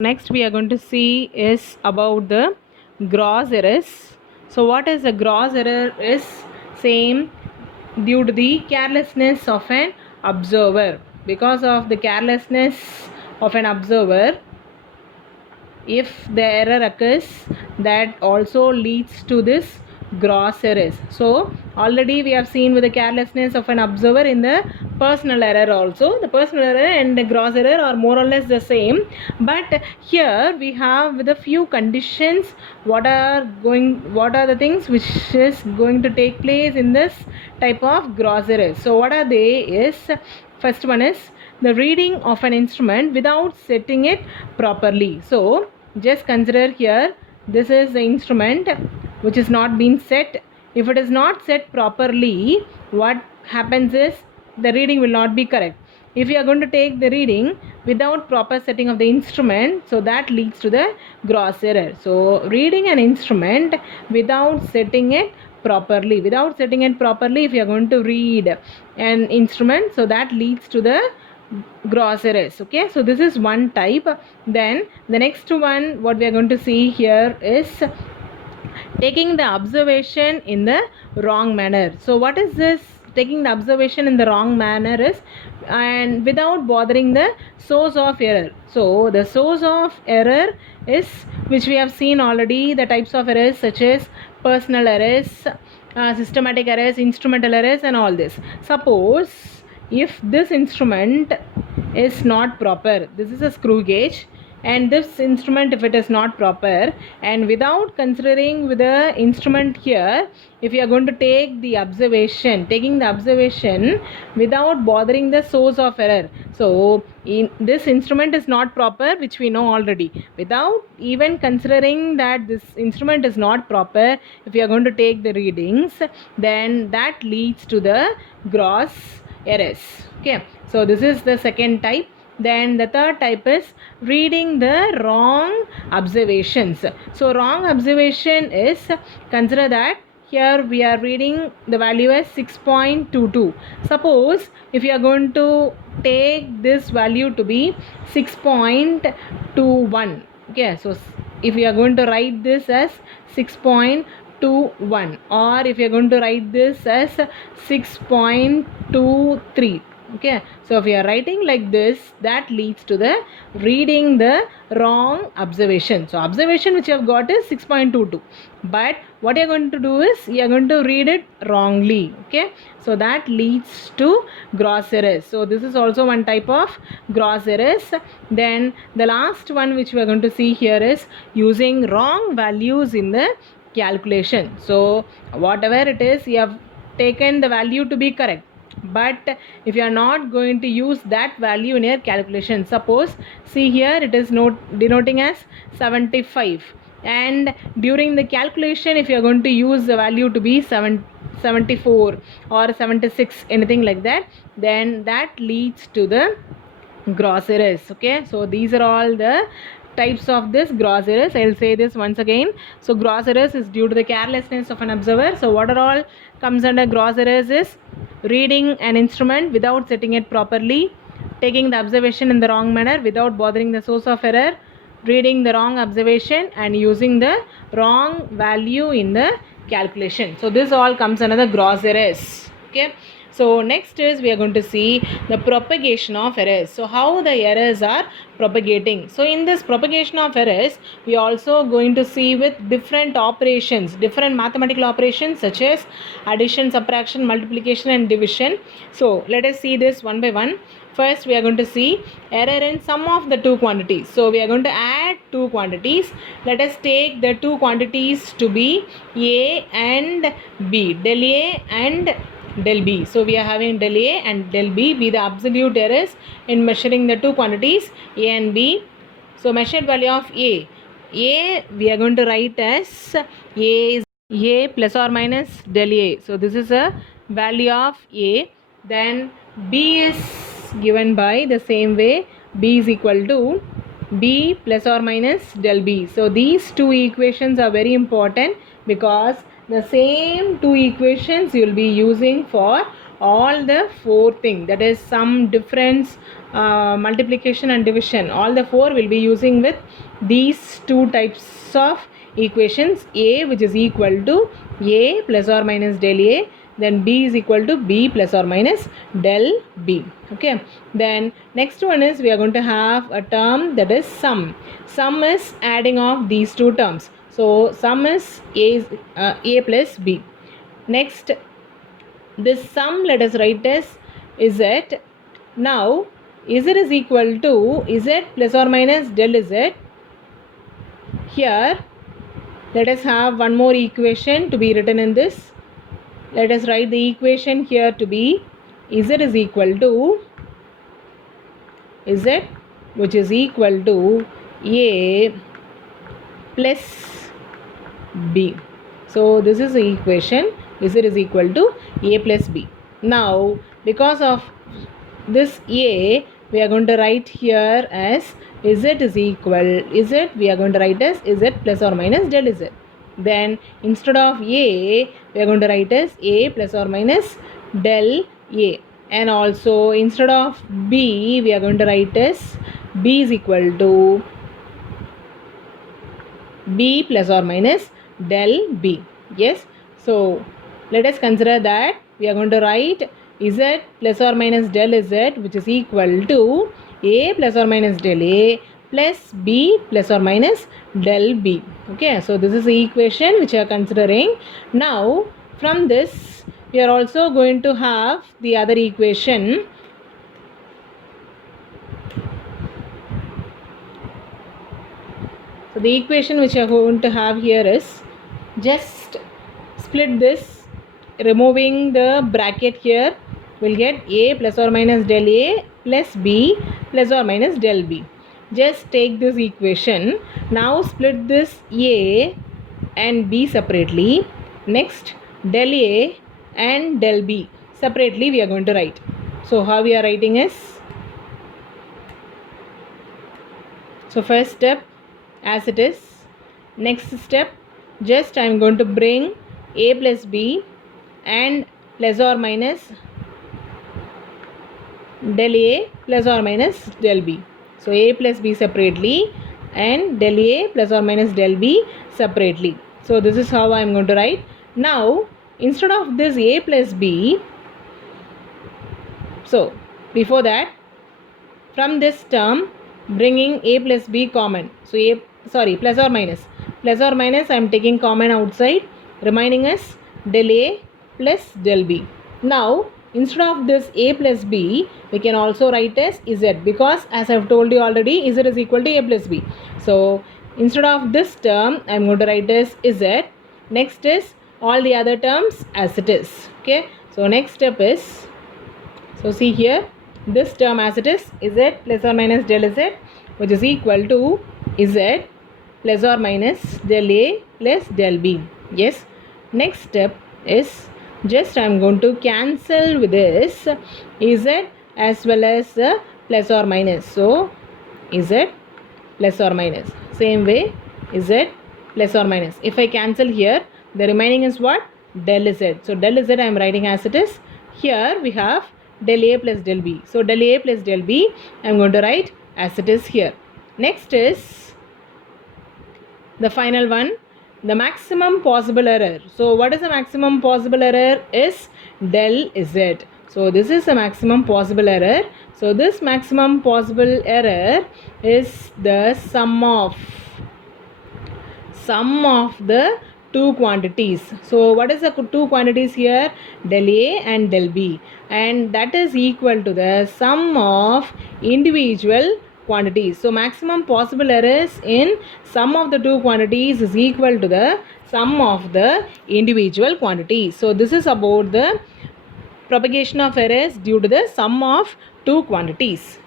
Next we are going to see is about the gross errors. So what is a gross error is same due to the carelessness of an observer. Because of the carelessness of an observer, if the error occurs, that also leads to this gross errors. So already we have seen with the carelessness of an observer in the personal error also. The personal error and the gross error are more or less the same, but here we have with a few conditions what are the things which is going to take place in this type of gross errors. So what are they is, first one is the reading of an instrument without setting it properly. So just consider here, this is the instrument which is not being set. If it is not set properly, what happens is the reading will not be correct. If you are going to take the reading without proper setting of the instrument, so that leads to the gross error. So reading an instrument without setting it properly, if you are going to read an instrument, so that leads to the gross errors. Okay, so this is one type. Then the next one what we are going to see here is taking the observation in the wrong manner. So what is this taking the observation in the wrong manner is, and without bothering the source of error. So the source of error is, which we have seen already, the types of errors such as personal errors, systematic errors, instrumental errors, and all this. Suppose if this instrument is not proper, this is a screw gauge, and this instrument, if it is not proper, and without considering with the instrument here, if you are going to take the observation, taking the observation without bothering the source of error, so in this instrument is not proper, which we know already, without even considering that this instrument is not proper, if you are going to take the readings, then that leads to the gross errors. Okay, so this is the second type. Then the third type is reading the wrong observations. So wrong observation is, consider that here we are reading the value as 6.22. Suppose if you are going to take this value to be 6.21. Okay, so if you are going to write this as 6.21, or if you are going to write this as 6.23. Okay, so if you are writing like this, that leads to the reading the wrong observation. So observation which you have got is 6.22, but what you are going to do is you are going to read it wrongly. Okay, so that leads to gross errors. So this is also one type of gross errors. Then the last one which we are going to see here is using wrong values in the calculation. So whatever it is, you have taken the value to be correct, but if you are not going to use that value in your calculation, suppose see here it is denoting as 75, and during the calculation if you are going to use the value to be 74 or 76, anything like that, then that leads to the gross errors. Okay, so these are all the types of this gross errors. I'll say this once again. So gross errors is due to the carelessness of an observer. So what are all comes under gross errors is reading an instrument without setting it properly, taking the observation in the wrong manner without bothering the source of error, reading the wrong observation, and using the wrong value in the calculation. So this all comes under the gross errors. Okay, so next is we are going to see the propagation of errors. So how the errors are propagating. So in this propagation of errors, we are also going to see with different operations, different mathematical operations such as addition, subtraction, multiplication, and division. So let us see this one by one. First we are going to see error in sum of the two quantities. So we are going to add two quantities. Let us take the two quantities to be A and B, del A and del B. So we are having del A and del B be the absolute errors in measuring the two quantities A and B. So measured value of A we are going to write as A is A plus or minus del A. So this is a value of A. Then B is given by the same way, B is equal to B plus or minus del B. So these two equations are very important, because the same two equations you will be using for all the four things, that is sum, difference, multiplication and division, all the four will be using with these two types of equations. A, which is equal to A plus or minus del A, then B is equal to B plus or minus del B. Okay, then next one is we are going to have a term that is sum. Sum is adding of these two terms. So sum is A plus B. Next, this sum let us write as Z. Now Z is equal to Z plus or minus del Z. Here let us have one more equation to be written in this. Let us write the equation here to be Z is equal to Z, which is equal to A plus B. So this is the equation, Z is equal to A plus B. Now because of this A, we are going to write here as Z is equal, Z we are going to write as Z plus or minus del Z. Then instead of A, we are going to write as A plus or minus del A. And also instead of B, we are going to write as B is equal to B plus or minus del B. Yes. So let us consider that we are going to write Z plus or minus del Z, which is equal to A plus or minus del A plus B plus or minus del B. Okay, so this is the equation which we are considering. Now from this we are also going to have the other equation. So the equation which we are going to have here is, just split this, removing the bracket here, we'll get A plus or minus del A plus B plus or minus del B. Just take this equation. Now split this A and B separately. Next del A and del B separately we are going to write. So how we are writing is, so first step as it is. Next step, just I am going to bring A plus B and plus or minus del A plus or minus del B. So A plus B separately and del A plus or minus del B separately. So this is how I am going to write. Now instead of this A plus B, so before that, from this term bringing A plus B common. So plus or minus I am taking common outside, remaining as del A plus del B. Now instead of this A plus B, we can also write as Z, because as I have told you already, Z is equal to A plus B. So instead of this term, I am going to write as Z. Next is all the other terms as it is. Okay. So next step is, so see here, this term as it is, Z plus or minus del Z, which is equal to Z plus or minus del A plus del B. Yes. Next step is, just I am going to cancel with this Z as well as plus or minus. So Z plus or minus. Same way Z plus or minus. If I cancel here, the remaining is what? Del Z. So del Z I am writing as it is. Here we have del A plus del B. So del A plus del B I am going to write as it is here. Next is the final one, the maximum possible error. So what is the maximum possible error? Is del Z. So this is the maximum possible error. So this maximum possible error is the sum of the two quantities. So what is the two quantities here? Del A and del B, and that is equal to the sum of individual quantities. So maximum possible errors in sum of the two quantities is equal to the sum of the individual quantities. So this is about the propagation of errors due to the sum of two quantities.